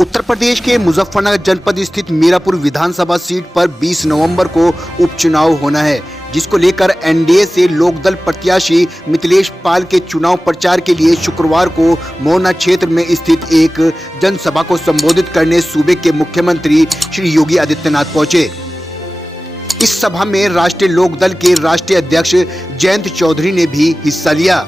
उत्तर प्रदेश के मुजफ्फरनगर जनपद स्थित मीरापुर विधानसभा सीट पर 20 नवंबर को उपचुनाव होना है, जिसको लेकर एनडीए से लोकदल प्रत्याशी मिथिलेश पाल के चुनाव प्रचार के लिए शुक्रवार को मोहना क्षेत्र में स्थित एक जनसभा को संबोधित करने सूबे के मुख्यमंत्री श्री योगी आदित्यनाथ पहुंचे। इस सभा में राष्ट्रीय लोकदल के राष्ट्रीय अध्यक्ष जयंत चौधरी ने भी हिस्सा लिया।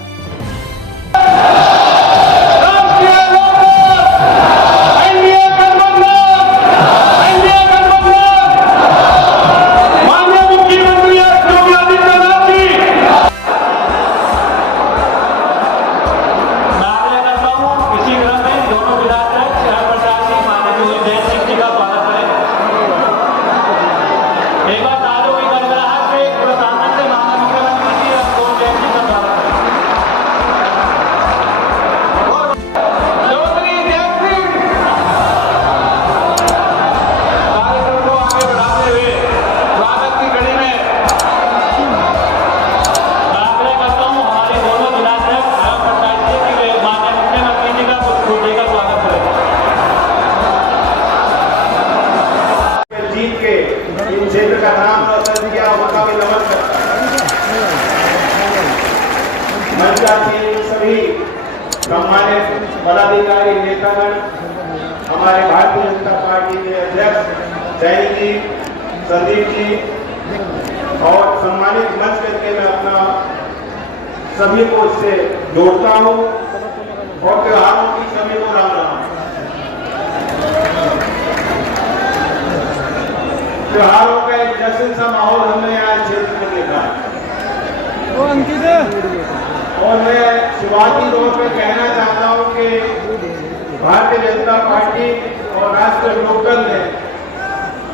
क्षेत्र का नाम रोशन किया उनका भी नमन करता है। सभी सम्मानित पदाधिकारी नेतागण, हमारे भारतीय जनता पार्टी के अध्यक्ष जैन जी, संदीप जी और सम्मानित मंच करके मैं अपना सभी को इससे जोड़ता हूँ और त्योहारों की सभी को राम राम। त्योहारों का एक जश्न सा माहौल हमने आज क्षेत्र में देखा और मैं शुरुआती तौर पर कहना चाहता हूं कि भारतीय जनता पार्टी और राष्ट्रीय लोकदल ने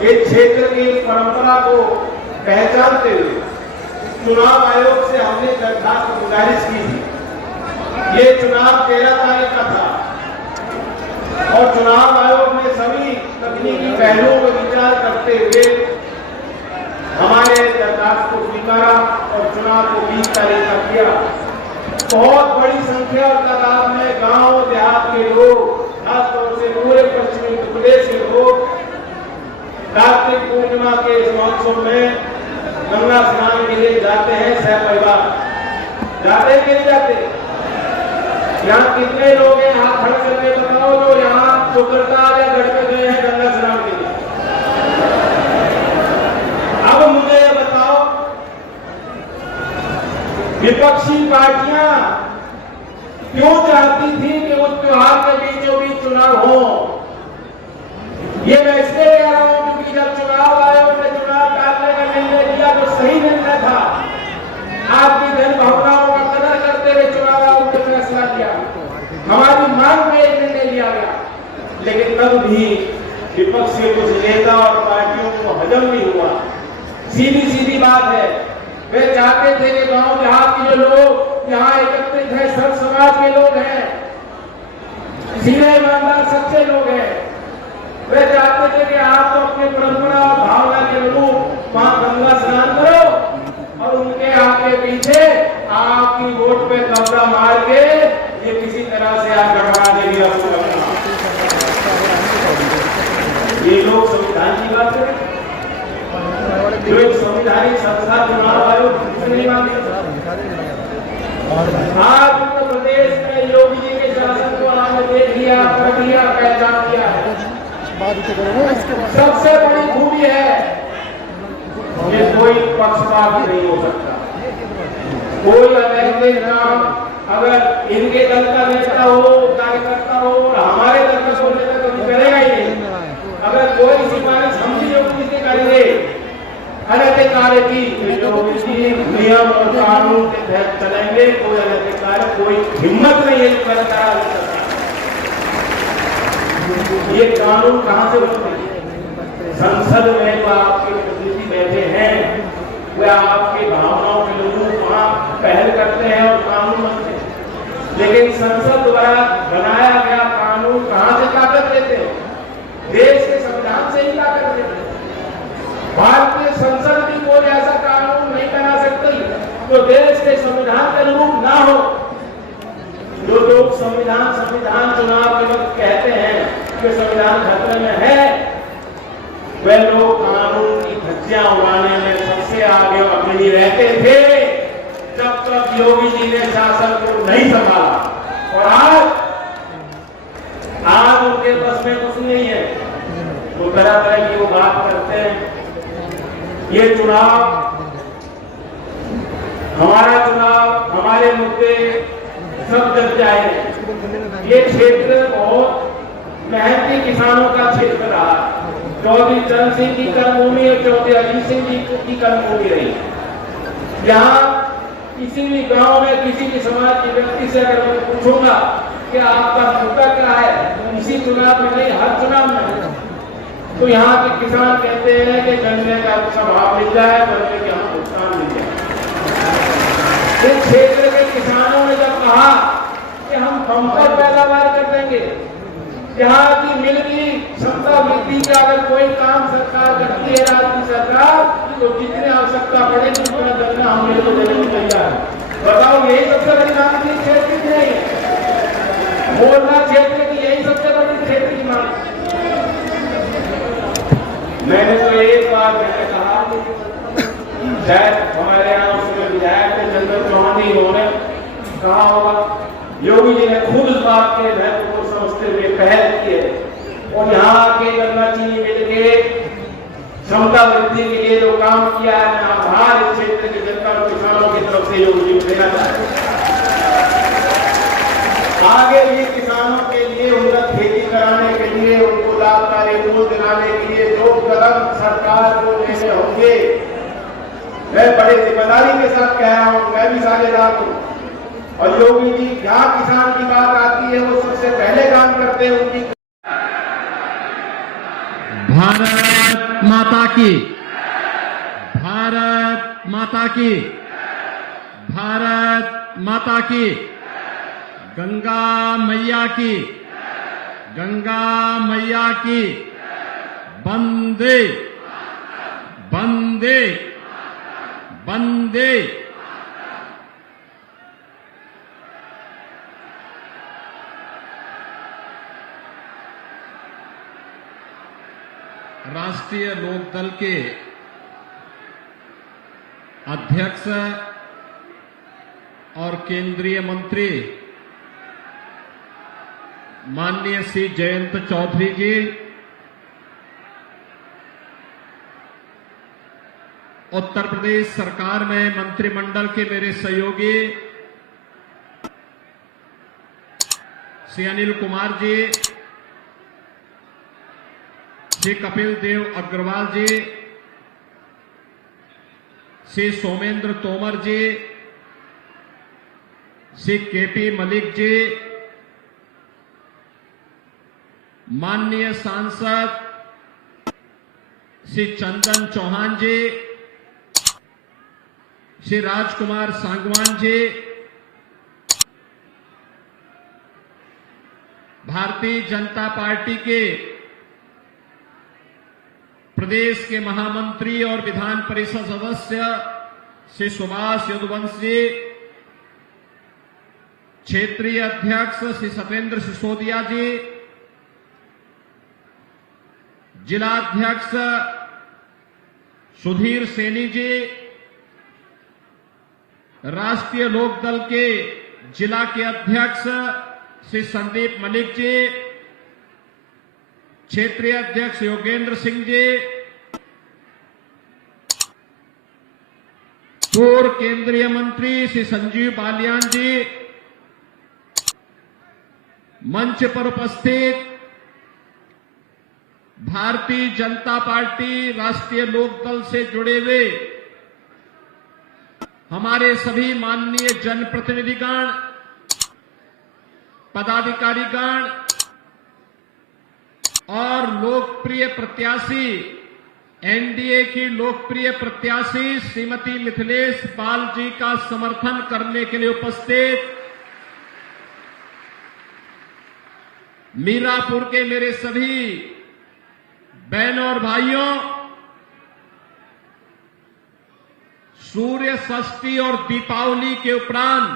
इस क्षेत्र की परंपरा को पहचानते हुए चुनाव आयोग से हमने दरखास्त गुजारिश की थी। ये चुनाव 13 तारीख का था और चुनाव आयोग ने सभी तकनीकी पहलुओं पर विचार करते हुए हमारे दरखास्त को स्वीकारा और चुनाव को 20 तारीख तक किया। बहुत बड़ी संख्या और तादाद में गांव देहात के लोग, खासतौर से पूरे पश्चिमी उत्तर प्रदेश के लोग कार्तिक पूर्णिमा के इस महोत्सव में गंगा स्नान के लिए जाते हैं। सह परिवार जाते के लिए जाते। यहाँ कितने लोग हैं हाथ खड़े करके बताओ जो यहाँ चोकरता या गढ़ में गए हैं गंगा स्नान के लिए। अब मुझे ये बताओ, विपक्षी पार्टियां क्यों चाहती थी कि उस त्योहार के बीचों बीच चुनाव हो? ये मैं इसलिए कह रहा हूं क्योंकि जब चुनाव आयोग ने चुनाव टालने का निर्णय लिया तो सही निर्णय था। आपकी जन भावनाओं का कदर करते हुए चुनाव आयोग ने फैसला किया, हमारी मांग में एक निर्णय लिया गया। लेकिन तब भी विपक्ष के कुछ नेता और पार्टियों को हजम नहीं हुआ। सीधी बात है, वे चाहते थे कि गांव देहात के जो लोग यहाँ एकत्रित है, सब समाज के लोग हैं, सीधे ईमानदार सच्चे लोग हैं, वे चाहते थे कि आप तो अपनी परंपरा और भावना के अनुरूप वहां गंगा स्नान करो और उनके आपके पीछे आपकी वोट पे कब्जा मार के ये किसी तरह से आप गड़बड़ा देंगे। ये लोग संविधान की बात करें, जो एक संवैधानिक संस्था चुनाव आयोग नहीं मानते। आज उत्तर प्रदेश में योगी जी के शासन को आपने देख लिया, पढ़ लिया, पहचान किया है। सबसे बड़ी खूबी है ये कोई पक्षपात नहीं हो सकता। कोई अनैतिक काम अगर इनके दल का नेता हो, कार्यकर्ता हो और हमारे दल का कोई नेता तो करेगा ही नहीं। अगर कोई सिफारिश हम भी योगी से करेंगे अनैतिक कार्य की, नियम और कानून के तहत चलेंगे। कोई अनैतिक कार्य, कोई हिम्मत नहीं है ये कानून कहां से बनते हैं? संसद में जो आपके प्रतिनिधि बैठे हैं वे आपकी भावनाओं के लोग वहां पहल करते हैं और कानून बनते हैं। लेकिन संसद द्वारा बनाया गया कानून कहां से ताकत देते हैं? देश के संविधान से ही ताकत देते हैं। भारतीय संसद भी कोई ऐसा कानून नहीं बना सकती जो देश के संविधान के अनुरूप ना हो। जो लोग संविधान चुनाव के वक्त कहते हैं जिसके संविधान खतरे में है, वे लोग कानून की धज्जियां उड़ाने में सबसे आगे और अग्रणी रहते थे जब तक योगी जी ने शासन को नहीं संभाला। और आज उनके बस में कुछ नहीं है, वो तरह तरह की वो बात करते हैं। ये चुनाव, हमारा चुनाव, हमारे मुद्दे सब जग जाए। ये क्षेत्र बहुत मेहनती किसानों का क्षेत्र रहा। चौधरी चरण सिंह की कर्मभूमि और चौधरी अजीत सिंह जी की कर्मभूमि रही। यहाँ किसी भी गांव में किसी भी समाज के व्यक्ति से अगर मैं पूछूंगा कि आपका मुद्दा क्या है, इसी चुनाव में नहीं हर चुनाव में, तो यहाँ के किसान कहते हैं कि गन्ने का अच्छा भाव मिल जाए, गन्ने के हम भुगतान मिल जाए। इस क्षेत्र के किसानों ने जब कहा कि हम बम्पर पैदावार कर देंगे, यहाँ की मिल की क्षमता वृद्धि का अगर कोई काम सरकार करती है, राज्य की सरकार, तो जितनी आवश्यकता पड़ेगी उतना गन्ना हम मिल को देने को तैयार है। बताओ, यही सबसे बड़ी मांग थी क्षेत्र की नहीं, मोरना क्षेत्र की यही सबसे बड़ी क्षेत्र की मांग। मैंने तो एक बार मैंने कहा, शायद हमारे यहाँ उसमें विधायक थे चंद्र चौहान जी, उन्होंने कहा होगा, योगी जी ने खुद इस बात के महत्व को समझते हुए पहल की है और यहाँ के गन्ना चीनी मिल के क्षमता वृद्धि के लिए जो काम किया है, मैं आभार इस क्षेत्र के जनता और किसानों की तरफ से योगी जी को देना चाहता हूँ। आगे भी किसानों के लिए उन्नत खेती कराने के लिए, उनको लाभकारी मूल्य दिलाने के लिए जो कदम सरकार को लेने होंगे, मैं बड़े जिम्मेदारी के साथ कह रहा हूँ, मैं भी साझेदार हूँ। और योगी जी जहाँ किसान की बात आती है वो सबसे पहले काम करते हैं उनकी। भारत माता की, भारत माता की, भारत माता की, गंगा मैया की, गंगा मैया की, वंदे वंदे वंदे। राष्ट्रीय लोकदल के अध्यक्ष और केंद्रीय मंत्री माननीय श्री जयंत चौधरी जी, उत्तर प्रदेश सरकार में मंत्रिमंडल के मेरे सहयोगी श्री अनिल कुमार जी, श्री कपिल देव अग्रवाल जी, श्री सोमेंद्र तोमर जी, श्री केपी मलिक जी, माननीय सांसद श्री चंदन चौहान जी, श्री राजकुमार सांगवान जी, भारतीय जनता पार्टी के प्रदेश के महामंत्री और विधान परिषद सदस्य श्री सुभाष यदुवंशी, क्षेत्रीय अध्यक्ष श्री सत्येंद्र सिसोदिया जी, जिलाध्यक्ष सुधीर सैनी जी, राष्ट्रीय लोकदल के जिला के अध्यक्ष श्री संदीप मलिक जी, क्षेत्रीय अध्यक्ष योगेंद्र सिंह जी, पूर्व केंद्रीय मंत्री श्री संजीव बालियान जी, मंच पर उपस्थित भारतीय जनता पार्टी राष्ट्रीय लोकदल से जुड़े हुए हमारे सभी माननीय जनप्रतिनिधिगण, पदाधिकारीगण और लोकप्रिय प्रत्याशी, एनडीए की लोकप्रिय प्रत्याशी श्रीमती मिथिलेश पाल जी का समर्थन करने के लिए उपस्थित मीरापुर के मेरे सभी बहनों और भाइयों, सूर्य षष्ठी और दीपावली के उपरांत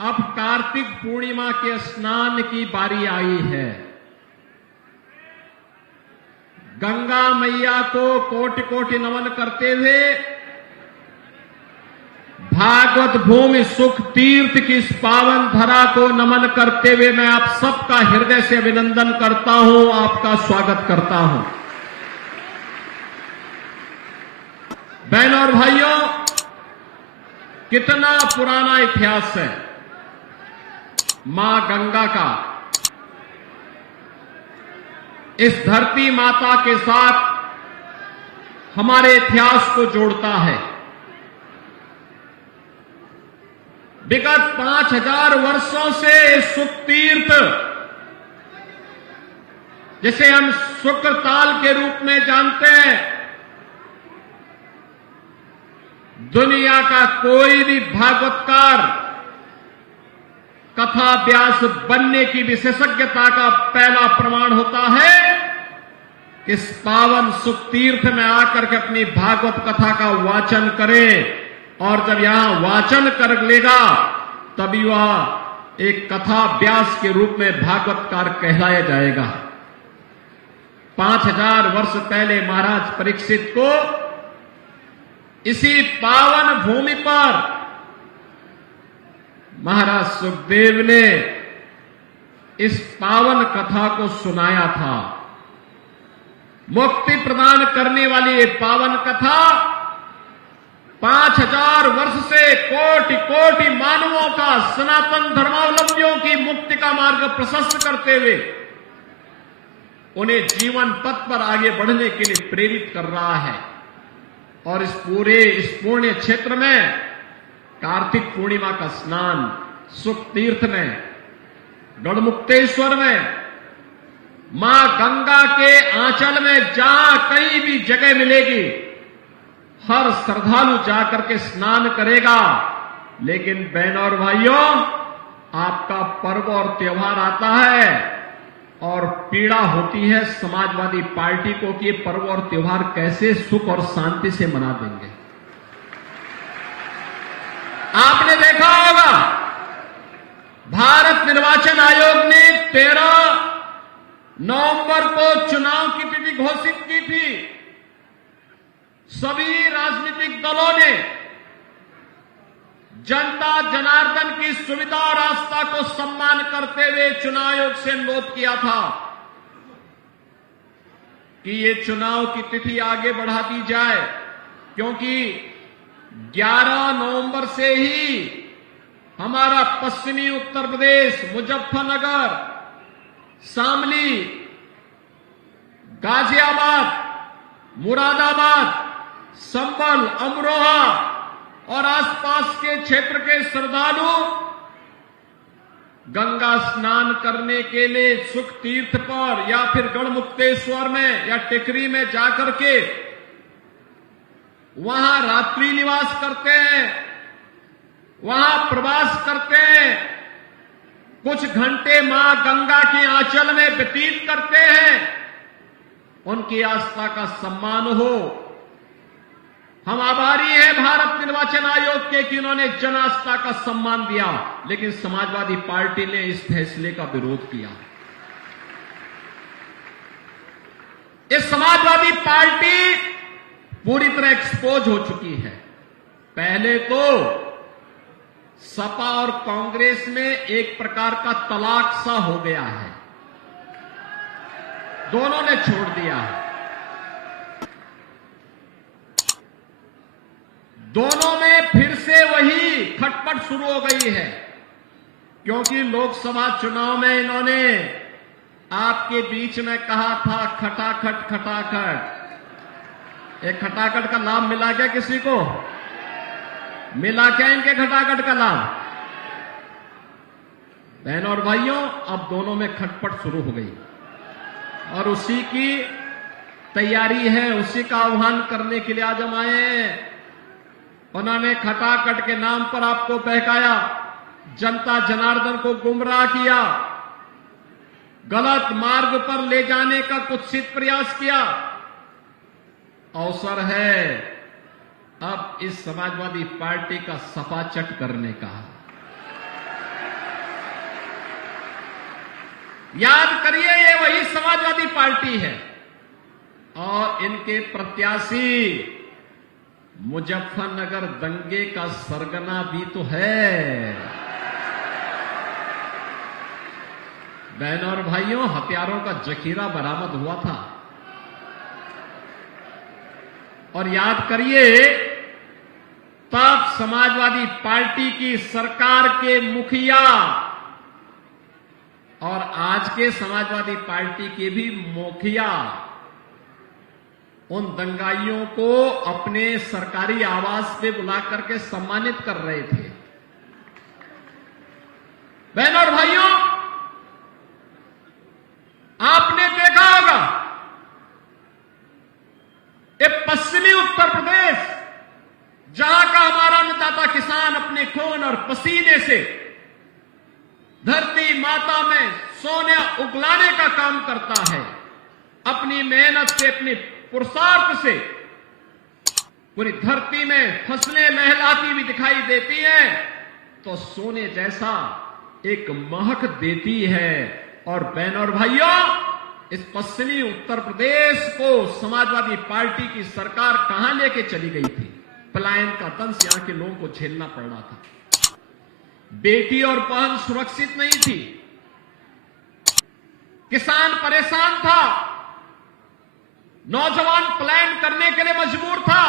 अब कार्तिक पूर्णिमा के स्नान की बारी आई है। गंगा मैया को कोटि कोटि नमन करते हुए भागवत भूमि सुख तीर्थ की इस पावन धरा को नमन करते हुए मैं आप सबका हृदय से अभिनंदन करता हूं, आपका स्वागत करता हूं। बहनों और भाइयों, कितना पुराना इतिहास है मां गंगा का। इस धरती माता के साथ हमारे इतिहास को जोड़ता है। विगत 5000 वर्षों से सुख तीर्थ, जिसे हम शुक्रताल के रूप में जानते हैं, दुनिया का कोई भी भागवतकार कथा व्यास बनने की विशेषज्ञता का पहला प्रमाण होता है कि इस पावन सुख तीर्थ में आकर के अपनी भागवत कथा का वाचन करे, और जब यहां वाचन कर लेगा तभी वह एक कथा व्यास के रूप में भागवतकार कहलाया जाएगा। 5000 वर्ष पहले महाराज परीक्षित को इसी पावन भूमि पर महाराज सुखदेव ने इस पावन कथा को सुनाया था। मुक्ति प्रदान करने वाली ये पावन कथा 5000 वर्ष से कोटि कोटि मानवों का, सनातन धर्मावलंबियों की मुक्ति का मार्ग प्रशस्त करते हुए उन्हें जीवन पथ पर आगे बढ़ने के लिए प्रेरित कर रहा है। और इस पुण्य क्षेत्र में कार्तिक पूर्णिमा का स्नान सुख तीर्थ में, गढ़मुक्तेश्वर में, मां गंगा के आंचल में जहां कहीं भी जगह मिलेगी, हर श्रद्धालु जाकर के स्नान करेगा। लेकिन बहनों और भाइयों, आपका पर्व और त्योहार आता है और पीड़ा होती है समाजवादी पार्टी को कि ये पर्व और त्योहार कैसे सुख और शांति से मना देंगे। आपने देखा होगा भारत निर्वाचन आयोग ने 13 नवंबर को चुनाव की तिथि घोषित की थी। सभी राजनीतिक दलों ने जनता जनार्दन की सुविधा और आस्था को सम्मान करते हुए चुनाव आयोग से अनुरोध किया था कि ये चुनाव की तिथि आगे बढ़ा दी जाए, क्योंकि 11 नवंबर से ही हमारा पश्चिमी उत्तर प्रदेश, मुजफ्फरनगर, शामली, गाजियाबाद, मुरादाबाद, संभल, अमरोहा और आसपास के क्षेत्र के श्रद्धालु गंगा स्नान करने के लिए सुख तीर्थ पर या फिर गढ़मुक्तेश्वर में या टिकरी में जाकर के वहां रात्रि निवास करते हैं, वहां प्रवास करते हैं, कुछ घंटे मां गंगा के आंचल में व्यतीत करते हैं। उनकी आस्था का सम्मान हो। हम आभारी हैं भारत निर्वाचन आयोग के कि उन्होंने जन आस्था का सम्मान दिया, लेकिन समाजवादी पार्टी ने इस फैसले का विरोध किया। इस समाजवादी पार्टी पूरी तरह एक्सपोज हो चुकी है। पहले तो सपा और कांग्रेस में एक प्रकार का तलाक सा हो गया है, दोनों ने छोड़ दिया है। दोनों में फिर से वही खटपट शुरू हो गई है, क्योंकि लोकसभा चुनाव में इन्होंने आपके बीच में कहा था खटाखट खटाखट। एक खटाखट का लाभ मिला क्या किसी को? मिला क्या इनके खटाखट का लाभ? बहनों और भाइयों, अब दोनों में खटपट शुरू हो गई और उसी की तैयारी है, उसी का आह्वान करने के लिए आज हम आए हैं। उन्होंने खटाखट के नाम पर आपको बहकाया, जनता जनार्दन को गुमराह किया, गलत मार्ग पर ले जाने का कुत्सित प्रयास किया। अवसर है अब इस समाजवादी पार्टी का सफाचट करने का। याद करिए, ये वही समाजवादी पार्टी है और इनके प्रत्याशी मुजफ्फरनगर दंगे का सरगना भी तो है। बहनों और भाइयों, हथियारों का जखीरा बरामद हुआ था और याद करिए, तब समाजवादी पार्टी की सरकार के मुखिया और आज के समाजवादी पार्टी के भी मुखिया उन दंगाइयों को अपने सरकारी आवास पे बुला करके सम्मानित कर रहे थे। बहनों और भाइयों, आपने देखा होगा ये पश्चिमी उत्तर प्रदेश, जहां का हमारा अन्नदाता किसान अपने खून और पसीने से धरती माता में सोने उगलाने का काम करता है, अपनी मेहनत से, अपनी पुरुषार्थ से पूरी धरती में फसलें लहलाती भी दिखाई देती हैं तो सोने जैसा एक महक देती है। और बहनों और भाइयों, इस पश्चिमी उत्तर प्रदेश को समाजवादी पार्टी की सरकार कहां लेके चली गई थी? पलायन का दंश यहां के लोगों को झेलना पड़ रहा था। बेटी और बहन सुरक्षित नहीं थी, किसान परेशान था, नौजवान पलायन करने के लिए मजबूर था,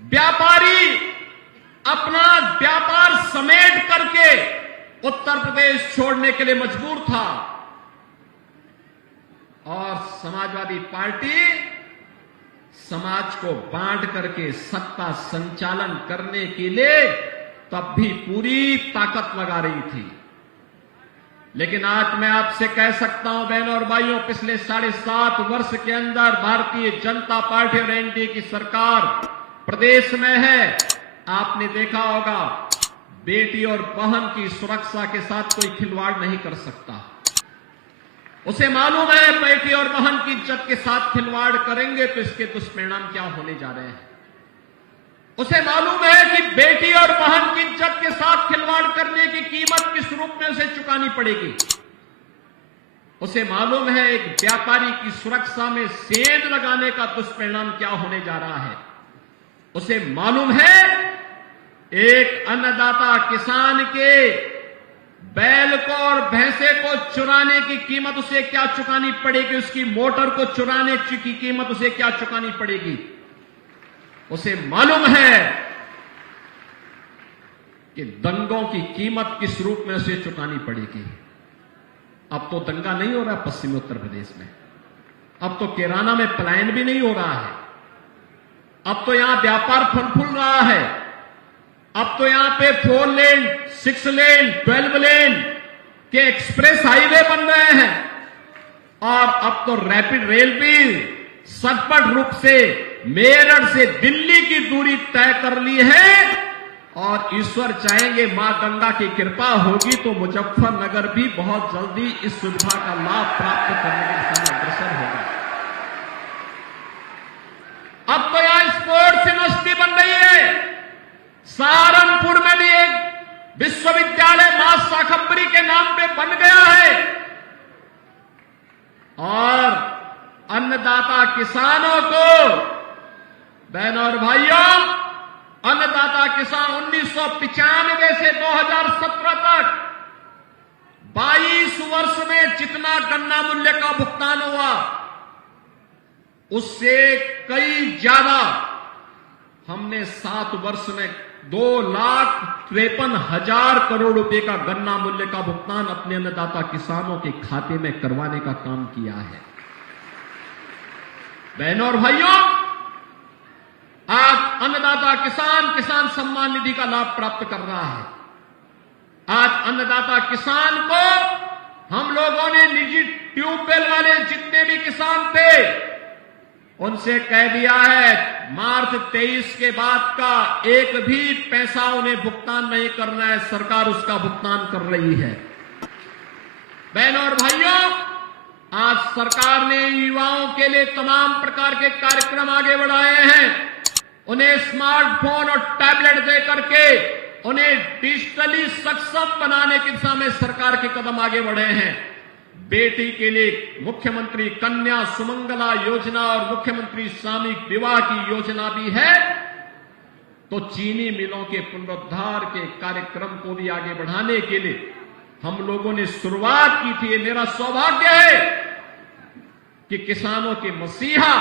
व्यापारी अपना व्यापार समेट करके उत्तर प्रदेश छोड़ने के लिए मजबूर था और समाजवादी पार्टी समाज को बांट करके सत्ता संचालन करने के लिए तब भी पूरी ताकत लगा रही थी। लेकिन आज मैं आपसे कह सकता हूं बहनों और भाइयों, पिछले 7.5 वर्ष के अंदर भारतीय जनता पार्टी और एनडीए की सरकार प्रदेश में है। आपने देखा होगा, बेटी और बहन की सुरक्षा के साथ कोई खिलवाड़ नहीं कर सकता। उसे मालूम है बेटी और बहन की इज्जत के साथ खिलवाड़ करेंगे तो इसके दुष्परिणाम क्या होने जा रहे हैं। उसे मालूम है कि बेटी और बहन की इज्जत के साथ खिलवाड़ करने की कीमत किस रूप में उसे चुकानी पड़ेगी। उसे मालूम है एक व्यापारी की सुरक्षा में सेंध लगाने का दुष्परिणाम क्या होने जा रहा है। उसे मालूम है एक अन्नदाता किसान के बैल को और भैंसे को चुराने की कीमत उसे क्या चुकानी पड़ेगी, उसकी मोटर को चुराने की कीमत उसे क्या चुकानी पड़ेगी। उसे मालूम है कि दंगों की कीमत किस रूप में उसे चुकानी पड़ेगी। अब तो दंगा नहीं हो रहा पश्चिमी उत्तर प्रदेश में, अब तो किराना में पलायन भी नहीं हो रहा है, अब तो यहां व्यापार फल फूल रहा है, अब तो यहां पे 4 लेन, 6 लेन, 12 लेन के एक्सप्रेस हाईवे बन रहे हैं और अब तो रैपिड रेल भी सचपट रूप से मेरठ से दिल्ली की दूरी तय कर ली है। और ईश्वर चाहेंगे, मां गंगा की कृपा होगी तो मुजफ्फरनगर भी बहुत जल्दी इस सुविधा का लाभ प्राप्त करने के दिशा में अग्रसर होगा। अब तो यहां स्पोर्ट्स यूनिवर्सिटी बन रही है, सहारनपुर में भी एक विश्वविद्यालय मां शाकंभरी के नाम पे बन गया है। और अन्नदाता किसानों को, बहनों और भाइयों, अन्नदाता किसान 1995 से 2017 तक 22 वर्ष में जितना गन्ना मूल्य का भुगतान हुआ उससे कई ज्यादा हमने 7 वर्ष में 2,53,000 करोड़ रुपए का गन्ना मूल्य का भुगतान अपने अन्नदाता किसानों के खाते में करवाने का काम किया है। बहनों और भाइयों, आज अन्नदाता किसान सम्मान निधि का लाभ प्राप्त कर रहा है। आज अन्नदाता किसान को हम लोगों ने निजी ट्यूबवेल वाले जितने भी किसान थे उनसे कह दिया है मार्च 23 के बाद का एक भी पैसा उन्हें भुगतान नहीं करना है, सरकार उसका भुगतान कर रही है। बहनों और भाइयों, आज सरकार ने युवाओं के लिए तमाम प्रकार के कार्यक्रम आगे बढ़ाए हैं। उन्हें स्मार्टफोन और टैबलेट दे करके उन्हें डिजिटली सक्षम बनाने की दिशा में सरकार के कदम आगे बढ़े हैं। बेटी के लिए मुख्यमंत्री कन्या सुमंगला योजना और मुख्यमंत्री सामूहिक विवाह की योजना भी है, तो चीनी मिलों के पुनरुद्धार के कार्यक्रम को भी आगे बढ़ाने के लिए हम लोगों ने शुरुआत की थी। ये मेरा सौभाग्य है कि किसानों के मसीहा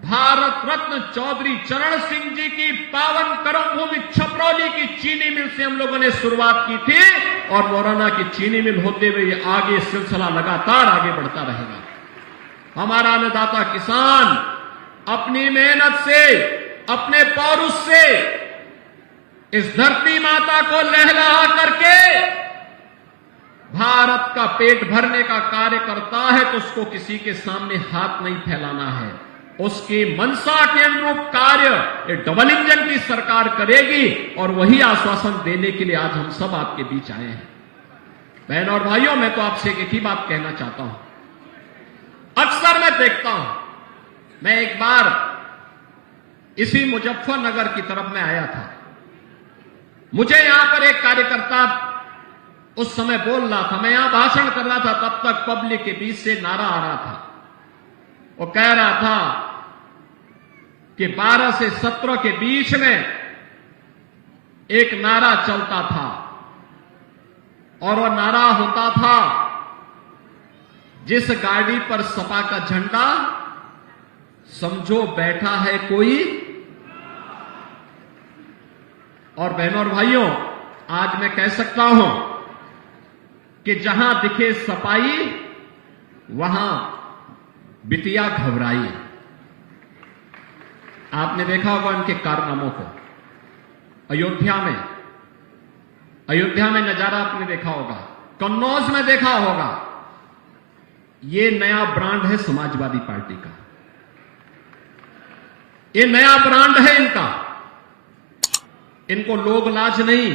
भारत रत्न चौधरी चरण सिंह जी की पावन कर्मभूमि छपरौली की चीनी मिल से हम लोगों ने शुरुआत की थी और मोराना की चीनी मिल होते हुए आगे सिलसिला लगातार आगे बढ़ता रहेगा। हमारा अन्नदाता किसान अपनी मेहनत से, अपने पौरुष से इस धरती माता को लहलहा करके भारत का पेट भरने का कार्य करता है, तो उसको किसी के सामने हाथ नहीं फैलाना है। उसकी मंशा के अनुरूप कार्य ये डबल इंजन की सरकार करेगी और वही आश्वासन देने के लिए आज हम सब आपके बीच आए हैं। बहनों और भाइयों, मैं तो आपसे एक ही बात कहना चाहता हूं। अक्सर मैं देखता हूं, मैं एक बार इसी मुजफ्फरनगर की तरफ में आया था। मुझे यहां पर एक कार्यकर्ता उस समय बोल रहा था, मैं यहां भाषण कर रहा था, तब तक पब्लिक के बीच से नारा आ रहा था। वो कह रहा था कि 12 से 17 के बीच में एक नारा चलता था और वह नारा होता था, जिस गाड़ी पर सपा का झंडा समझो बैठा है कोई। और बहनों और भाइयों, आज मैं कह सकता हूं कि जहां दिखे सपाई वहां बिटिया घबराई। आपने देखा होगा उनके कारनामों को। अयोध्या में नजारा आपने देखा होगा, कन्नौज में देखा होगा। ये नया ब्रांड है समाजवादी पार्टी का, ये नया ब्रांड है इनका। इनको लोग लाज नहीं,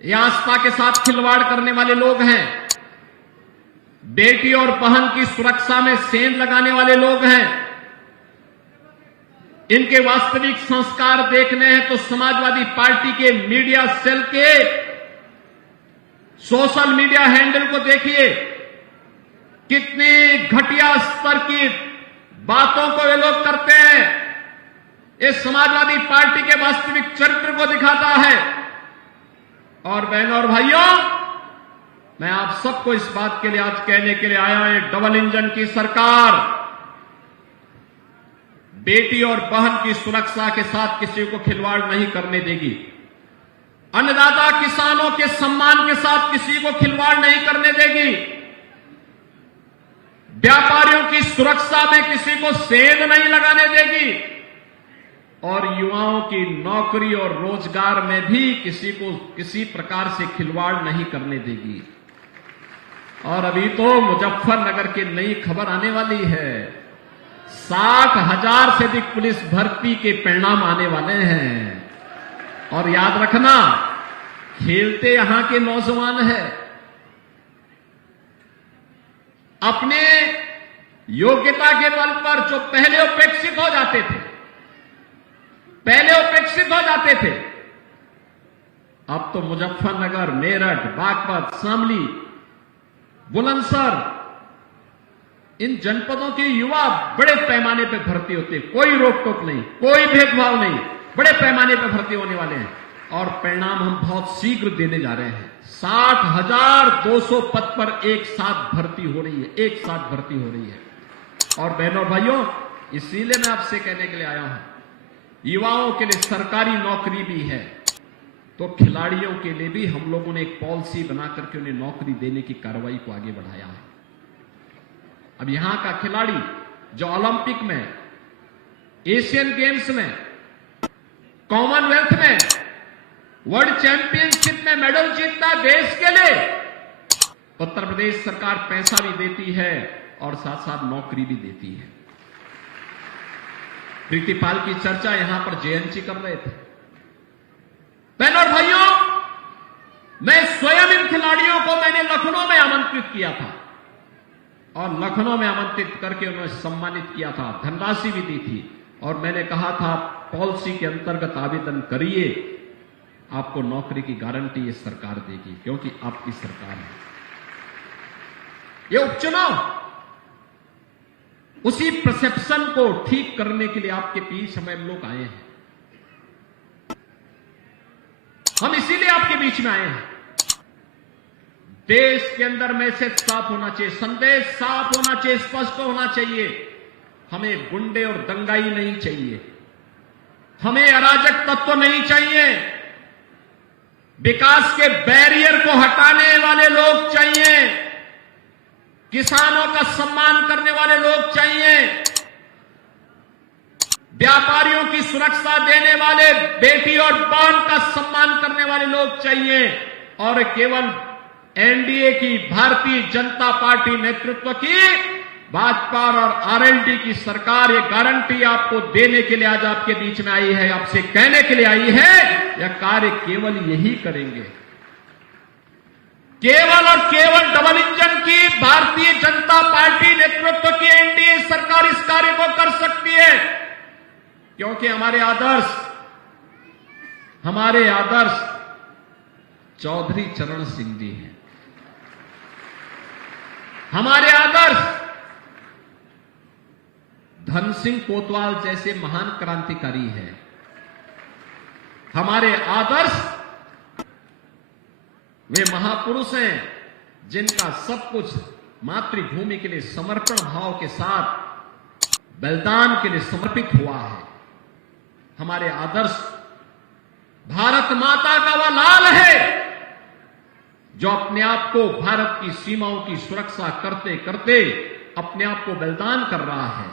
ये आस्था के साथ खिलवाड़ करने वाले लोग हैं। बेटी और बहन की सुरक्षा में सेंध लगाने वाले लोग हैं। इनके वास्तविक संस्कार देखने हैं तो समाजवादी पार्टी के मीडिया सेल के सोशल मीडिया हैंडल को देखिए, कितनी घटिया स्तर की बातों को ये लोग करते हैं। इस समाजवादी पार्टी के वास्तविक चरित्र को दिखाता है। और बहनों और भाइयों, मैं आप सबको इस बात के लिए आज कहने के लिए आया हूं, डबल इंजन की सरकार बेटी और बहन की सुरक्षा के साथ किसी को खिलवाड़ नहीं करने देगी। अन्नदाता किसानों के सम्मान के साथ किसी को खिलवाड़ नहीं करने देगी। व्यापारियों की सुरक्षा में किसी को सेंध नहीं लगाने देगी। और युवाओं की नौकरी और रोजगार में भी किसी को किसी प्रकार से खिलवाड़ नहीं करने देगी। और अभी तो मुजफ्फरनगर की नई खबर आने वाली है, 60,000 से अधिक पुलिस भर्ती के परिणाम आने वाले हैं। और याद रखना, खेलते यहां के नौजवान हैं। अपने योग्यता के बल पर जो पहले उपेक्षित हो जाते थे, अब तो मुजफ्फरनगर, मेरठ, बागपत, शामली, बुलंदशहर, इन जनपदों के युवा बड़े पैमाने पर भर्ती होते हैं। कोई रोक टोक नहीं, कोई भेदभाव नहीं, बड़े पैमाने पर भर्ती होने वाले हैं। और परिणाम हम बहुत शीघ्र देने जा रहे हैं। 60,200 पद पर एक साथ भर्ती हो रही है, और बहनों और भाइयों, इसीलिए मैं आपसे कहने के लिए आया हूं, युवाओं के लिए सरकारी नौकरी भी है, तो खिलाड़ियों के लिए भी हम लोगों ने एक पॉलिसी बना करके उन्हें नौकरी देने की कार्रवाई को आगे बढ़ाया है। अब यहां का खिलाड़ी जो ओलंपिक में, एशियन गेम्स में, कॉमनवेल्थ में, वर्ल्ड चैंपियनशिप में मेडल जीतता देश के लिए, उत्तर प्रदेश सरकार पैसा भी देती है और साथ साथ नौकरी भी देती है। प्रीतिपाल की चर्चा यहां पर जेएनसी कर रहे थे। बहनों और भाइयों, मैं स्वयं इन खिलाड़ियों को मैंने लखनऊ में आमंत्रित किया था, और लखनऊ में आमंत्रित करके उन्हें सम्मानित किया था, धनराशि भी दी थी, और मैंने कहा था पॉलिसी के अंतर्गत आवेदन करिए, आपको नौकरी की गारंटी ये सरकार देगी, क्योंकि आपकी सरकार है। ये उपचुनाव उसी परसेप्शन को ठीक करने के लिए आपके बीच हम लोग आए हैं। हम इसीलिए आपके बीच में आए हैं। देश के अंदर मैसेज साफ होना चाहिए, संदेश साफ होना चाहिए, स्पष्ट होना चाहिए। हमें गुंडे और दंगाई नहीं चाहिए, हमें अराजक तत्व नहीं चाहिए, विकास के बैरियर को हटाने वाले लोग चाहिए, किसानों का सम्मान करने वाले लोग चाहिए, व्यापारियों की सुरक्षा देने वाले, बेटी और बहन का सम्मान करने वाले लोग चाहिए। और केवल एनडीए की, भारतीय जनता पार्टी नेतृत्व की, भाजपा और आरएलडी की सरकार ये गारंटी आपको देने के लिए आज आपके बीच में आई है, आपसे कहने के लिए आई है, यह कार्य केवल यही करेंगे। केवल और केवल डबल इंजन की भारतीय जनता पार्टी नेतृत्व की एनडीए सरकार इस कार्य को कर सकती है, क्योंकि हमारे आदर्श चौधरी चरण सिंह जी हैं, हमारे आदर्श धन सिंह कोतवाल जैसे महान क्रांतिकारी हैं, हमारे आदर्श वे महापुरुष हैं जिनका सब कुछ मातृभूमि के लिए समर्पण भाव के साथ बलिदान के लिए समर्पित हुआ है। हमारे आदर्श भारत माता का वह लाल है जो अपने आप को भारत की सीमाओं की सुरक्षा करते करते अपने आप को बलिदान कर रहा है।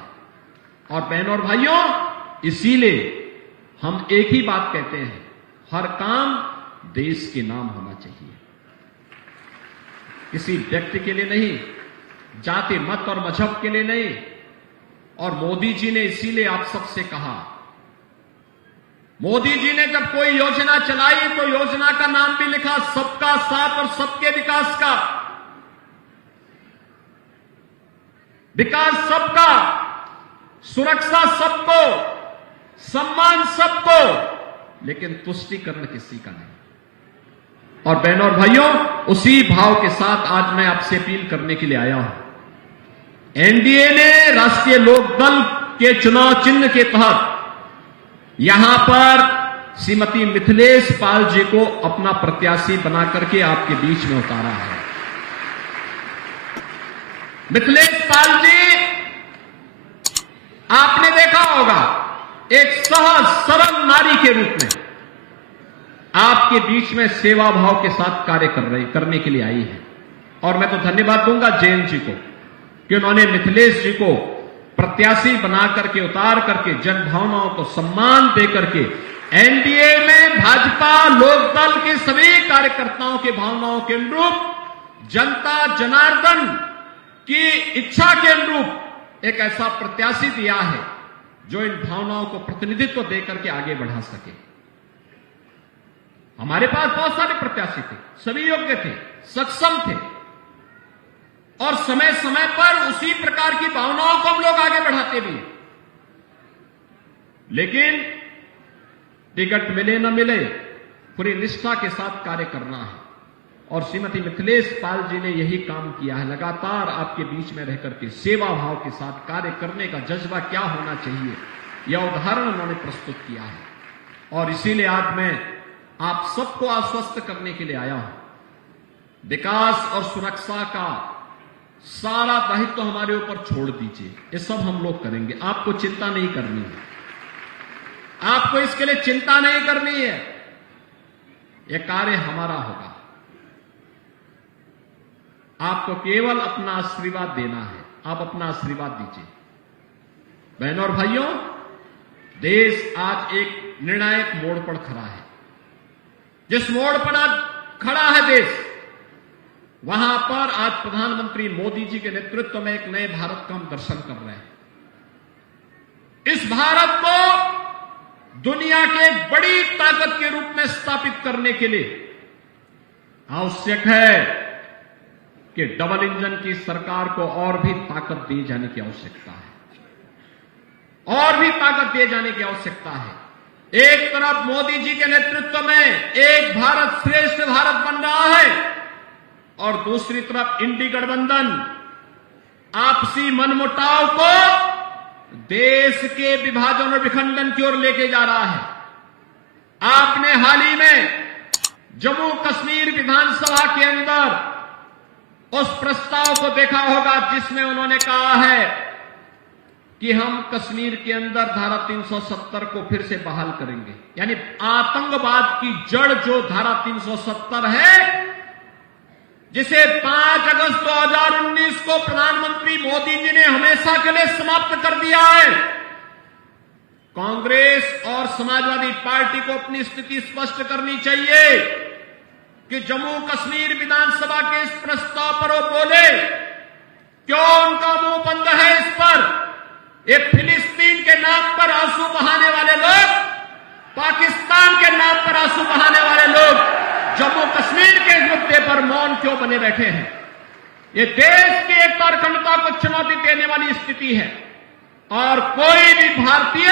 और बहनों और भाइयों, इसीलिए हम एक ही बात कहते हैं, हर काम देश के नाम होना चाहिए, किसी व्यक्ति के लिए नहीं, जाति मत और मजहब के लिए नहीं। और मोदी जी ने इसीलिए आप सबसे कहा, मोदी जी ने जब कोई योजना चलाई तो योजना का नाम भी लिखा सबका साथ और सबके विकास का। विकास सबका, सुरक्षा सबको, सम्मान सबको, लेकिन तुष्टीकरण किसी का नहीं। और बहनों और भाइयों, उसी भाव के साथ आज मैं आपसे अपील करने के लिए आया हूं। एनडीए ने राष्ट्रीय लोकदल के चुनाव चिन्ह के तहत यहां पर श्रीमती मिथिलेश पाल जी को अपना प्रत्याशी बना करके आपके बीच में उतारा है। मिथिलेश पाल जी, आपने देखा होगा, एक सहज सरल नारी के रूप में आपके बीच में सेवा भाव के साथ कार्य करने के लिए आई है। और मैं तो धन्यवाद दूंगा जैन जी को कि उन्होंने मिथिलेश जी को प्रत्याशी बना करके, उतार करके, जन भावनाओं को सम्मान दे करके एनडीए में भाजपा लोकदल के सभी कार्यकर्ताओं के भावनाओं के अनुरूप, जनता जनार्दन की इच्छा के अनुरूप एक ऐसा प्रत्याशी दिया है जो इन भावनाओं को प्रतिनिधित्व देकर के आगे बढ़ा सके। हमारे पास बहुत सारे प्रत्याशी थे, सभी योग्य थे, सक्षम थे, और समय समय पर उसी प्रकार की भावनाओं को हम लोग आगे बढ़ाते भी। लेकिन टिकट मिले न मिले, पूरी निष्ठा के साथ कार्य करना है। और श्रीमती मिथिलेश पाल जी ने यही काम किया है, लगातार आपके बीच में रहकर के सेवा भाव के साथ कार्य करने का जज्बा क्या होना चाहिए, यह उदाहरण उन्होंने प्रस्तुत किया है। और इसीलिए आज मैं आप सबको आश्वस्त करने के लिए आया हूं, विकास और सुरक्षा का सारा दायित्व हमारे ऊपर छोड़ दीजिए, ये सब हम लोग करेंगे, आपको चिंता नहीं करनी है, आपको इसके लिए चिंता नहीं करनी है, यह कार्य हमारा होगा। आपको केवल अपना आशीर्वाद देना है, आप अपना आशीर्वाद दीजिए। बहनों और भाइयों, देश आज एक निर्णायक मोड़ पर खड़ा है। जिस मोड़ पर आज खड़ा है देश, वहां पर आज प्रधानमंत्री मोदी जी के नेतृत्व में एक नए भारत का हम दर्शन कर रहे हैं। इस भारत को दुनिया के एक बड़ी ताकत के रूप में स्थापित करने के लिए आवश्यक है कि डबल इंजन की सरकार को और भी ताकत दिए जाने की आवश्यकता है, और भी ताकत दिए जाने की आवश्यकता है। एक तरफ मोदी जी के नेतृत्व में एक भारत श्रेष्ठ भारत बन रहा है, और दूसरी तरफ इंडी गठबंधन आपसी मनमुटाव को देश के विभाजन और विखंडन की ओर लेके जा रहा है। आपने हाल ही में जम्मू कश्मीर विधानसभा के अंदर उस प्रस्ताव को देखा होगा जिसमें उन्होंने कहा है कि हम कश्मीर के अंदर धारा 370 को फिर से बहाल करेंगे। यानी आतंकवाद की जड़ जो धारा 370 है, जिसे 5 अगस्त 2019 को प्रधानमंत्री मोदी जी ने हमेशा के लिए समाप्त कर दिया है। कांग्रेस और समाजवादी पार्टी को अपनी स्थिति स्पष्ट करनी चाहिए कि जम्मू कश्मीर विधानसभा के इस प्रस्ताव पर वो बोले। क्यों उनका मुंह बंद है इस पर? ये फिलिस्तीन के नाम पर आंसू बहाने वाले लोग, पाकिस्तान के नाम पर आंसू बहाने वाले लोग जम्मू कश्मीर के मुद्दे पर मौन क्यों बने बैठे हैं? ये देश की एकता और अखंडता को चुनौती देने वाली स्थिति है और कोई भी भारतीय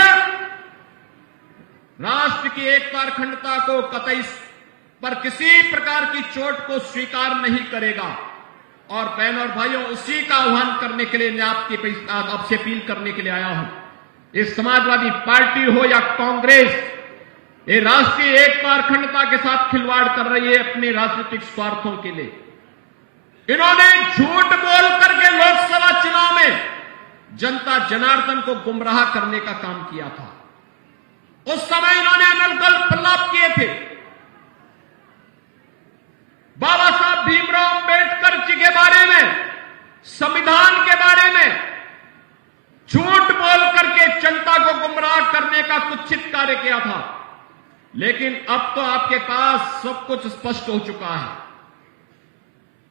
राष्ट्र की एकता और अखंडता को कतई पर किसी प्रकार की चोट को स्वीकार नहीं करेगा। और बहनों और भाइयों, उसी का आह्वान करने के लिए मैं आपसे अपील करने के लिए आया हूं। इस समाजवादी पार्टी हो या कांग्रेस, ये राष्ट्रीय एकता और अखंडता के साथ खिलवाड़ कर रही है अपने राजनीतिक स्वार्थों के लिए। इन्होंने झूठ बोल करके लोकसभा चुनाव में जनता जनार्दन को गुमराह करने का काम किया था। उस समय इन्होंने अनर्गल प्रलाप किए थे। बाबा साहब भीमराव अंबेडकर जी के बारे में, संविधान के बारे में झूठ बोल करके जनता को गुमराह करने का कुत्सित कार्य किया था। लेकिन अब तो आपके पास सब कुछ स्पष्ट हो चुका है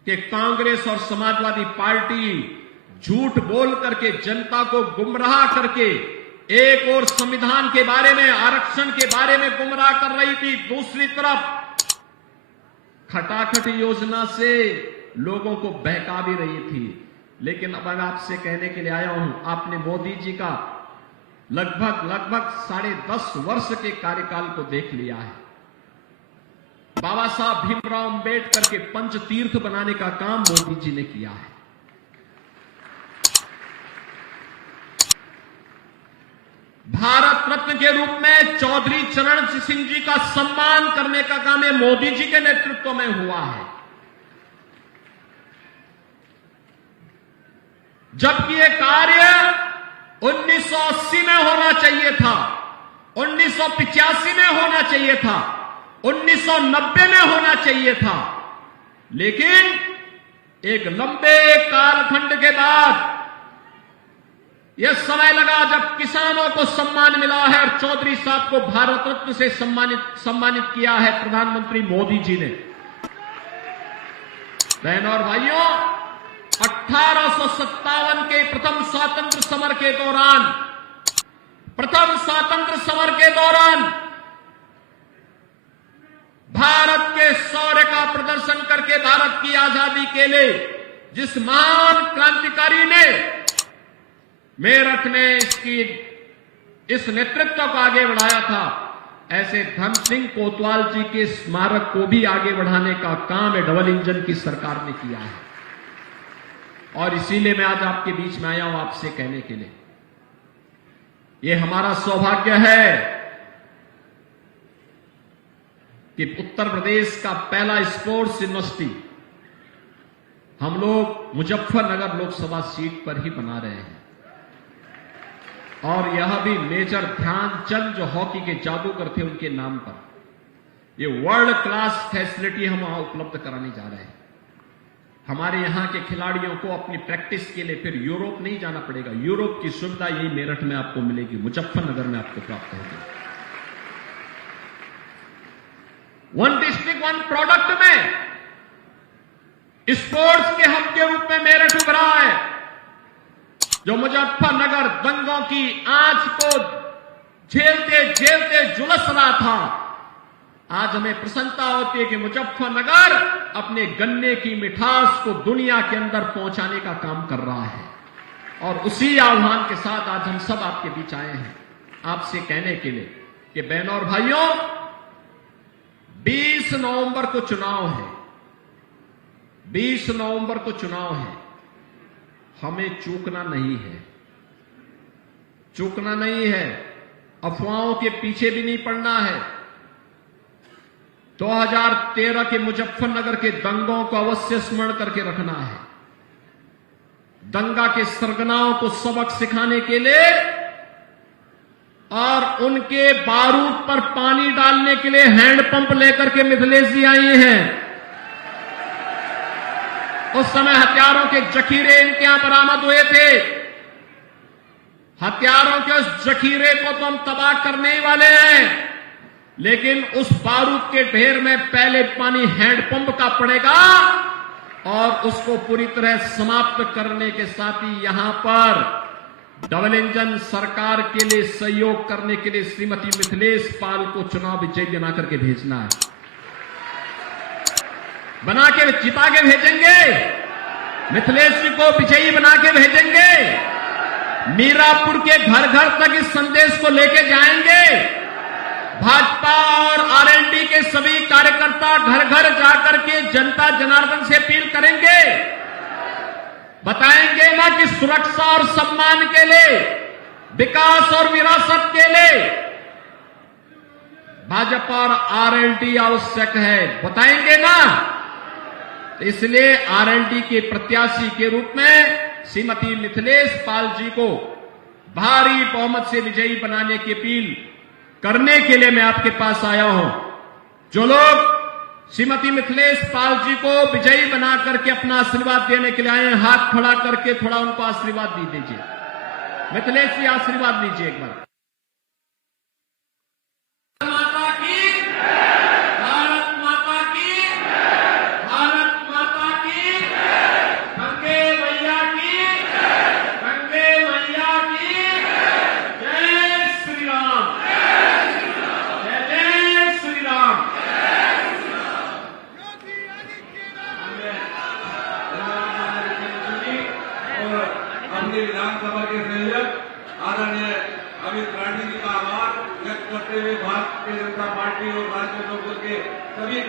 कि कांग्रेस और समाजवादी पार्टी झूठ बोल करके जनता को गुमराह करके एक और संविधान के बारे में, आरक्षण के बारे में गुमराह कर रही थी, दूसरी तरफ खटाखट योजना से लोगों को बहका भी रही थी। लेकिन अब मैं आपसे कहने के लिए आया हूं, आपने मोदी जी का लगभग 10.5 वर्ष के कार्यकाल को देख लिया है। बाबा साहब भीमराव अंबेडकर के पंच तीर्थ बनाने का काम मोदी जी ने किया है। भारत रत्न के रूप में चौधरी चरण सिंह जी का सम्मान करने का काम मोदी जी के नेतृत्व में हुआ है। जबकि यह कार्य 1980 में होना चाहिए था, 1985 में होना चाहिए था, 1990 में होना चाहिए था। लेकिन एक लंबे कालखंड के बाद यह समय लगा जब किसानों को सम्मान मिला है और चौधरी साहब को भारत रत्न से सम्मानित किया है प्रधानमंत्री मोदी जी ने। बहनों और भाइयों, 1857 के प्रथम स्वातंत्र समर के दौरान भारत के शौर्य का प्रदर्शन करके भारत की आजादी के लिए जिस महान क्रांतिकारी ने मेरठ में इस नेतृत्व को आगे बढ़ाया था, ऐसे धन सिंह कोतवाल जी के स्मारक को भी आगे बढ़ाने का काम डबल इंजन की सरकार ने किया है। और इसीलिए मैं आज आपके बीच में आया हूं आपसे कहने के लिए, यह हमारा सौभाग्य है कि उत्तर प्रदेश का पहला स्पोर्ट्स यूनिवर्सिटी हम लोग मुजफ्फरनगर लोकसभा सीट पर ही बना रहे हैं। और यह भी मेजर ध्यानचंद जो हॉकी के जादूगर थे उनके नाम पर ये वर्ल्ड क्लास फैसिलिटी हम वहां उपलब्ध कराने जा रहे हैं। हमारे यहां के खिलाड़ियों को अपनी प्रैक्टिस के लिए फिर यूरोप नहीं जाना पड़ेगा। यूरोप की सुविधा यही मेरठ में आपको मिलेगी, मुजफ्फरनगर में आपको प्राप्त होगी। वन डिस्ट्रिक्ट वन प्रोडक्ट में स्पोर्ट्स के हब के रूप में मेरठ उभरा है। जो मुजफ्फरनगर दंगों की आंच को झेलते झेलते झुलस रहा था, आज हमें प्रसन्नता होती है कि मुजफ्फरनगर अपने गन्ने की मिठास को दुनिया के अंदर पहुंचाने का काम कर रहा है। और उसी आह्वान के साथ आज हम सब आपके बीच आए हैं आपसे कहने के लिए कि बहनों और भाइयों, 20 नवंबर को चुनाव है, 20 नवंबर को चुनाव है। हमें चूकना नहीं है, चूकना नहीं है, अफवाहों के पीछे भी नहीं पड़ना है। 2013 के मुजफ्फरनगर के दंगों को अवश्य स्मरण करके रखना है। दंगा के सरगनाओं को सबक सिखाने के लिए और उनके बारूद पर पानी डालने के लिए हैंडपंप लेकर के मिथिलेश जी आए हैं। उस समय हथियारों के जखीरे इनके यहां बरामद हुए थे। हथियारों के उस जखीरे को तो हम तबाह करने ही वाले हैं, लेकिन उस बारूद के ढेर में पहले पानी हैंडपंप का पड़ेगा और उसको पूरी तरह समाप्त करने के साथ ही यहां पर डबल इंजन सरकार के लिए सहयोग करने के लिए श्रीमती मिथिलेश पाल को चुनाव विजयी बना करके भेजना है। बना के जिता के भेजेंगे, मिथिलेश जी को विजयी बना के भेजेंगे। मीरापुर के घर घर तक इस संदेश को लेके जाएंगे। भाजपा और आरएलडी के सभी कार्यकर्ता घर घर जाकर के जनता जनार्दन से अपील करेंगे, बताएंगे ना कि सुरक्षा और सम्मान के लिए, विकास और विरासत के लिए भाजपा और आरएलडी आवश्यक है, बताएंगे ना। इसलिए आरएलडी के प्रत्याशी के रूप में श्रीमती मिथिलेश पाल जी को भारी बहुमत से विजयी बनाने की अपील करने के लिए मैं आपके पास आया हूं। जो लोग श्रीमती मिथिलेश पाल जी को विजयी बना करके अपना आशीर्वाद देने के लिए आए हैं, हाथ खड़ा करके थोड़ा उनको आशीर्वाद दी दीजिए। मिथिलेश जी आशीर्वाद लीजिए एक बार। माता की, भारत माता की, भारत माता की, गंगे मैया की, गंगे मैया की, जय श्री राम, जय जय श्री राम। और अपने विधानसभा के संयोजक आदरणीय अमित राठी जी का आभार व्यक्त करते हुए भारतीय जनता पार्टी और राज्य लोगों के सभी